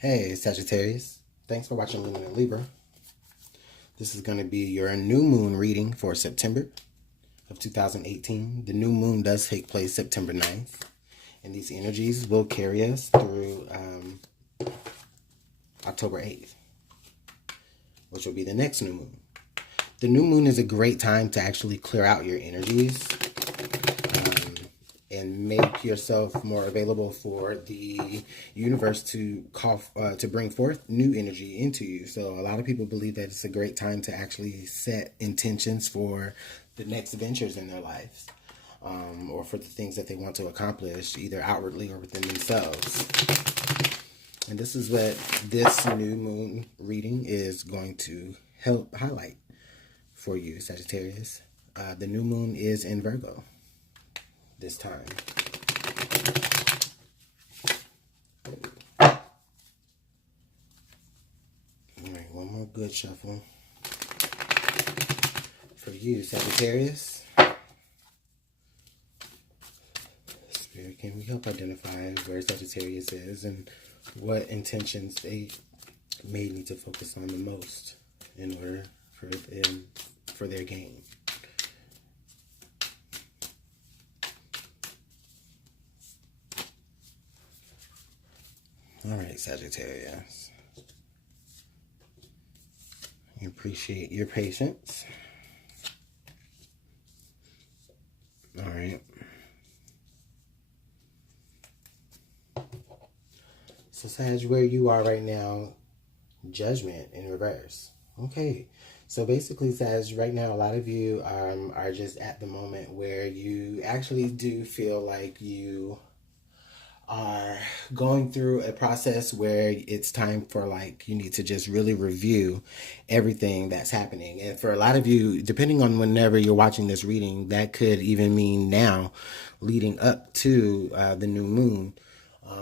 Hey Sagittarius, thanks for watching Lunar and Libra. This is going to be your new moon reading for September of 2018. The new moon does take place September 9th, and these energies will carry us through October 8th, which will be the next new moon. The new moon is a great time to actually clear out your energies and make yourself more available for the universe to bring forth new energy into you. So a lot of people believe that it's a great time to actually set intentions for the next ventures in their lives, or for the things that they want to accomplish, either outwardly or within themselves. And this is what this new moon reading is going to help highlight for you, Sagittarius. The new moon is in Virgo this time. All right, one more good shuffle for you, Sagittarius. Spirit, can we help identify where Sagittarius is and what intentions they may need to focus on the most in order for their gain? All right, Sagittarius. I appreciate your patience. All right. So, Sag, where you are right now, Judgment in reverse. Okay. So basically, Sag, right now, a lot of you are just at the moment where you actually do feel like you are going through a process where it's time for, like, you need to just really review everything that's happening. And for a lot of you, depending on whenever you're watching this reading, that could even mean now leading up to the new moon,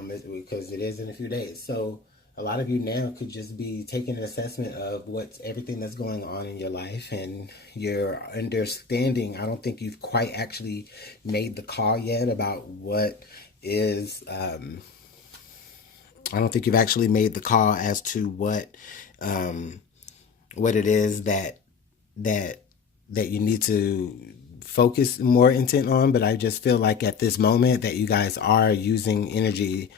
because it is in a few days. So a lot of you now could just be taking an assessment of what's everything that's going on in your life and your understanding. I don't think you've quite actually made the call yet about what is I don't think you've actually made the call as to what it is that you need to focus more intent on. But I just feel like at this moment that you guys are using energy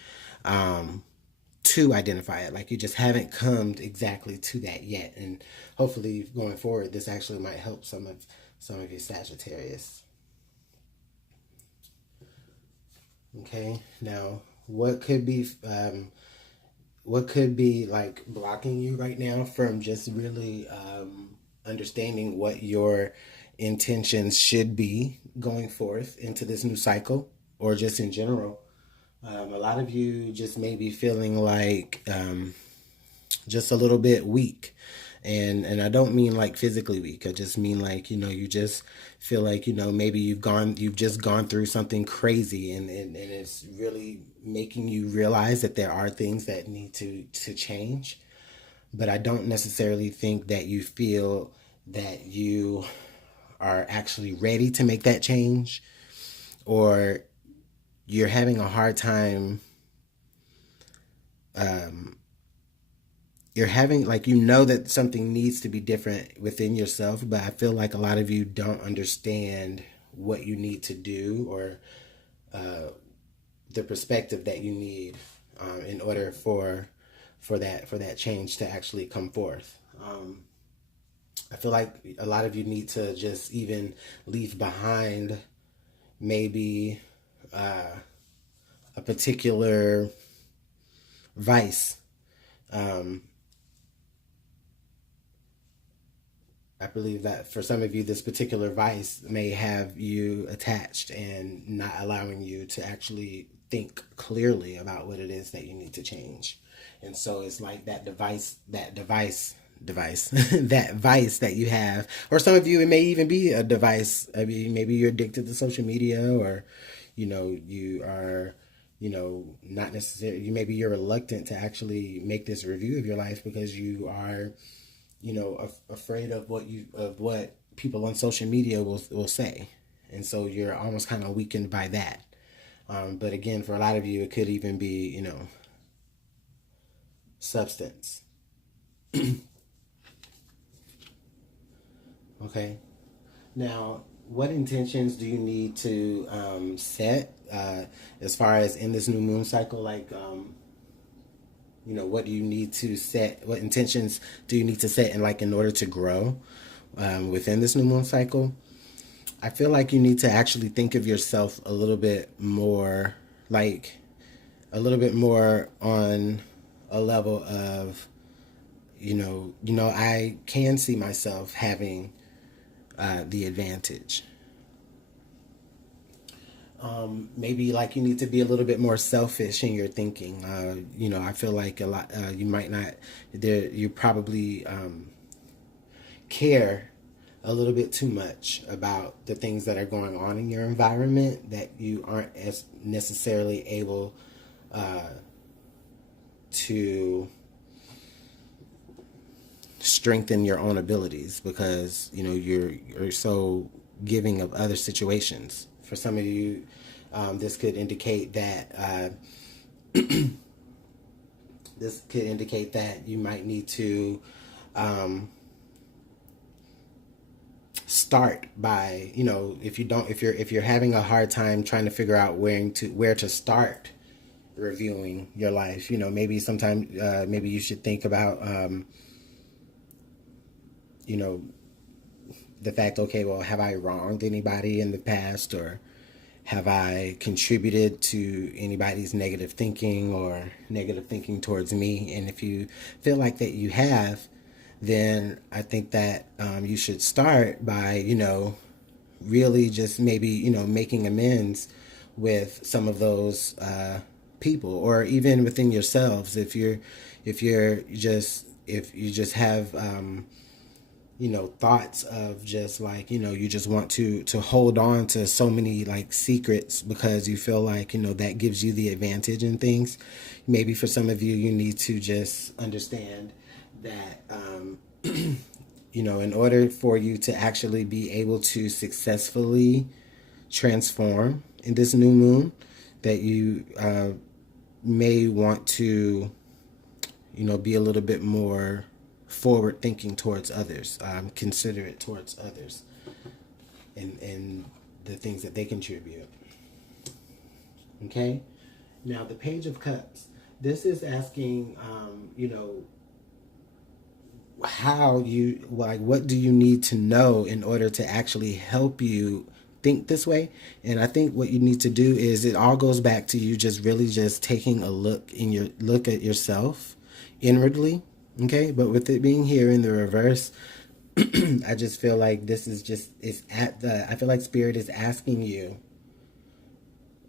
to identify it. Like, you just haven't come exactly to that yet. And hopefully going forward, this actually might help some of you Sagittarius. Okay, now what could be like blocking you right now from just really understanding what your intentions should be going forth into this new cycle, or just in general? A lot of you just may be feeling like just a little bit weak. And I don't mean like physically weak. I just mean like, you just feel like, maybe you've just gone through something crazy, and it's really making you realize that there are things that need to change. But I don't necessarily think that you feel that you are actually ready to make that change, or you're having a hard time you're having, like, that something needs to be different within yourself, but I feel like a lot of you don't understand what you need to do, or the perspective that you need in order for that change to actually come forth. I feel like a lot of you need to just even leave behind maybe a particular vice. I believe that for some of you, this particular vice may have you attached and not allowing you to actually think clearly about what it is that you need to change. And so it's like that that vice that you have, or some of you, it may even be a device. I mean, maybe you're addicted to social media, or, you are, not necessarily, maybe you're reluctant to actually make this review of your life because you are, afraid of what people on social media will say. And so you're almost kind of weakened by that. But again, for a lot of you, it could even be, substance. Okay. Now, what intentions do you need to set as far as in this new moon cycle? Like, what do you need to set? What intentions do you need to set in order to grow within this new moon cycle? I feel like you need to actually think of yourself a little bit more, like a little bit more on a level of, I can see myself having the advantage. Maybe like you need to be a little bit more selfish in your thinking. I feel like a lot, you might not, you probably care a little bit too much about the things that are going on in your environment that you aren't as necessarily able to strengthen your own abilities because you're so giving of other situations. For some of you, this could indicate that you might need to start by, if you're having a hard time trying to figure out where to start reviewing your life, maybe sometimes maybe you should think about the fact, okay, well, have I wronged anybody in the past, or have I contributed to anybody's negative thinking or negative thinking towards me? And if you feel like that you have, then I think that you should start by, really just maybe, making amends with some of those people, or even within yourselves. If you just have thoughts of just like, you just want to hold on to so many like secrets because you feel like, that gives you the advantage in things. Maybe for some of you, you need to just understand that, in order for you to actually be able to successfully transform in this new moon, that you may want to, be a little bit more forward thinking towards others, considerate towards others, and the things that they contribute. Okay, now the Page of Cups. This is asking, what do you need to know in order to actually help you think this way? And I think what you need to do is, it all goes back to you just really just taking a look at yourself inwardly. Okay, but with it being here in the reverse, I just feel like this is just, I feel like Spirit is asking you,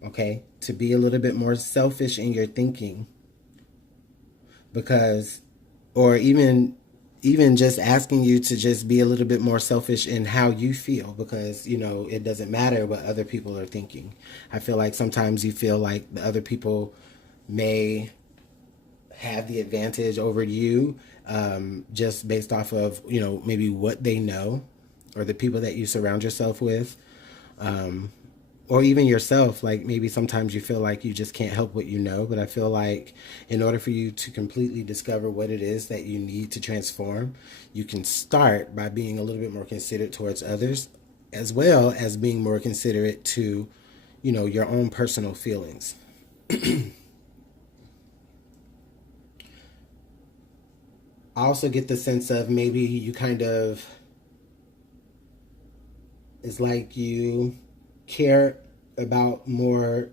okay, to be a little bit more selfish in your thinking, or even just asking you to just be a little bit more selfish in how you feel, because, it doesn't matter what other people are thinking. I feel like sometimes you feel like the other people may have the advantage over you, just based off of, maybe what they know, or the people that you surround yourself with, or even yourself. Like maybe sometimes you feel like you just can't help what you know, but I feel like in order for you to completely discover what it is that you need to transform, you can start by being a little bit more considerate towards others, as well as being more considerate to, your own personal feelings. I also get the sense of maybe you it's like you care about more.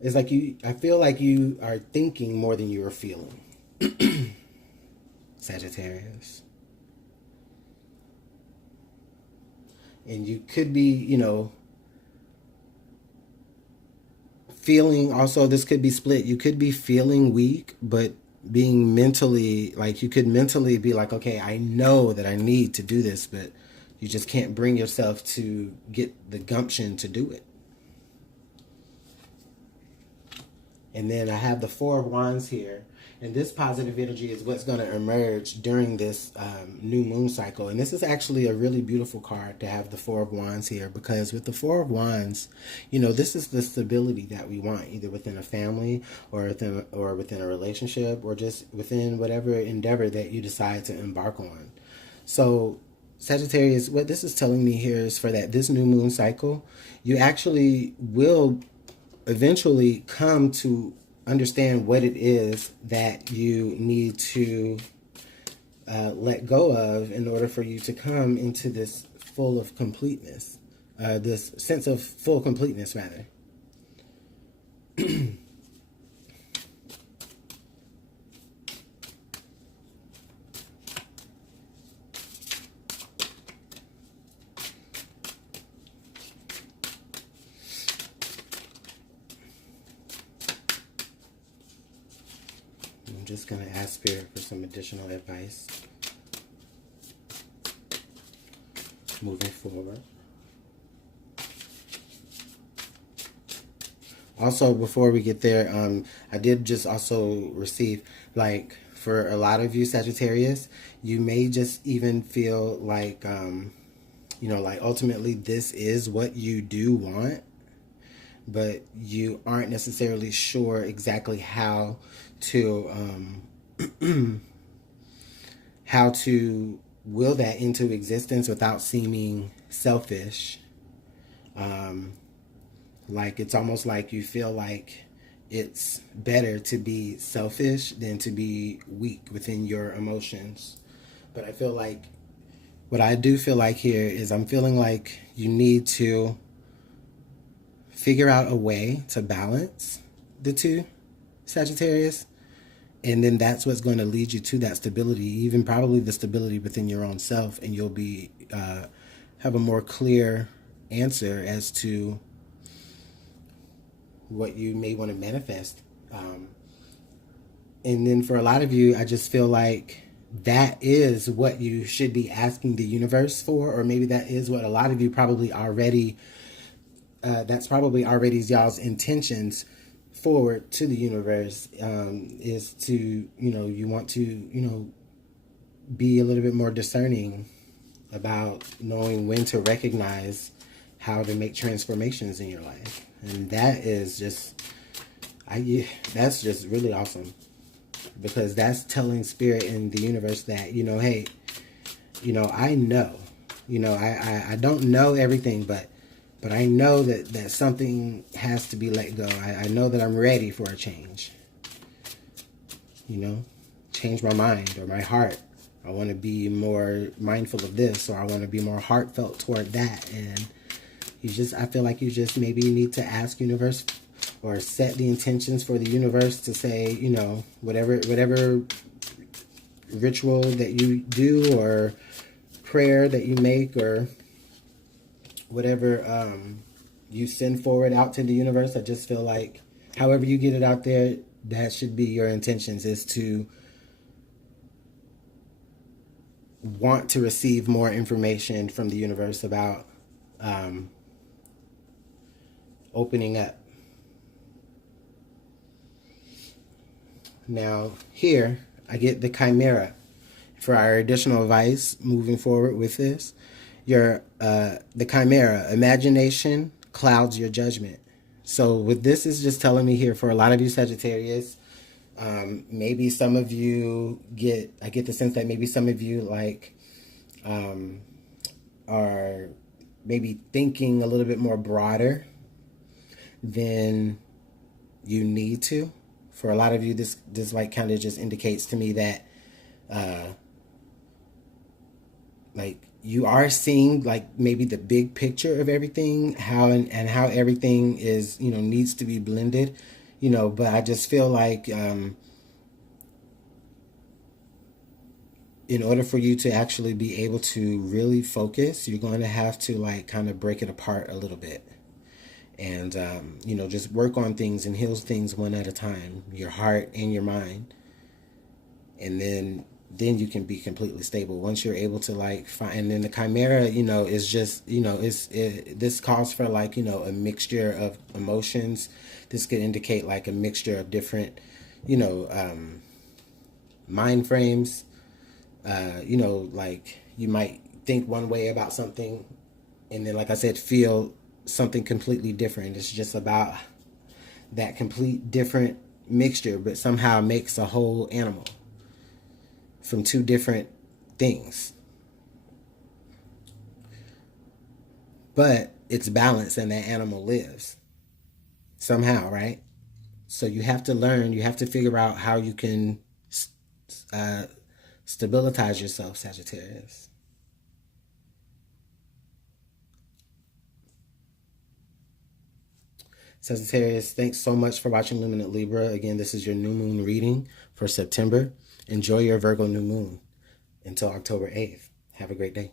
It's like I feel like you are thinking more than you are feeling. Sagittarius. And you could be, feeling, also this could be split. You could be feeling weak, but being mentally, like you could mentally be like, okay, I know that I need to do this, but you just can't bring yourself to get the gumption to do it. And then I have the Four of Wands here, And this positive energy is what's going to emerge during this new moon cycle. And this is actually a really beautiful card to have the Four of Wands here, because with the Four of Wands, you know, this is the stability that we want, either within a family or within a relationship, or just within whatever endeavor that you decide to embark on. So Sagittarius, what this is telling me here is for this new moon cycle, you actually will eventually come to understand what it is that you need to let go of in order for you to come into this full of completeness, this sense of full completeness, rather. I'm just going to ask Spirit for some additional advice moving forward. Also, before we get there, I did just also receive, like, for a lot of you Sagittarius, you may just even feel like, you know, like ultimately this is what you do want, but you aren't necessarily sure exactly how to how to will that into existence without seeming selfish. Like it's almost like you feel like it's better to be selfish than to be weak within your emotions. But I feel like what I do feel like here is I'm feeling like you need to figure out a way to balance the two, Sagittarius. And then that's what's going to lead you to that stability, even probably the stability within your own self. And you'll be have a more clear answer as to what you may want to manifest. And then for a lot of you, I just feel like that is what you should be asking the universe for, or maybe that is what a lot of you probably already, that's probably already y'all's intentions forward to the universe, is to, you know, you want to, you know, be a little bit more discerning about knowing when to recognize how to make transformations in your life. And that is just, that's just really awesome, because that's telling Spirit and the universe that, you know, hey, you know, I know, you know, I don't know everything, but I know that something has to be let go. I know that I'm ready for a change. You know, change my mind or my heart. I want to be more mindful of this, or I want to be more heartfelt toward that. And I feel like you just maybe need to ask universe, or set the intentions for the universe to say, you know, whatever ritual that you do or prayer that you make, or whatever you send forward out to the universe. I just feel like however you get it out there, that should be your intentions, is to want to receive more information from the universe about opening up. Now here I get the Chimera for our additional advice moving forward with this. The Chimera, imagination clouds your judgment. So with this is just telling me here, for a lot of you Sagittarius, maybe some of you I get the sense that maybe some of you like are maybe thinking a little bit more broader than you need to. For a lot of you, this like kind of just indicates to me that like you are seeing like maybe the big picture of everything, how and how everything is, you know, needs to be blended, you know. But I just feel like in order for you to actually be able to really focus, you're going to have to like kind of break it apart a little bit. And, you know, just work on things and heal things one at a time, your heart and your mind. And then you can be completely stable once you're able to like find. And then the Chimera, you know, is just, you know, this calls for like, you know, a mixture of emotions. This could indicate like a mixture of different, you know, mind frames. You know, like you might think one way about something and then, like I said, feel something completely different. It's just about that complete different mixture, but somehow makes a whole animal from two different things. But it's balance and that animal lives somehow, right? So you have to learn, you have to figure out how you can uh, stabilize yourself, Sagittarius. Sagittarius, thanks so much for watching Luminant Libra. Again, this is your new moon reading for September. Enjoy your Virgo new moon until October 8th. Have a great day.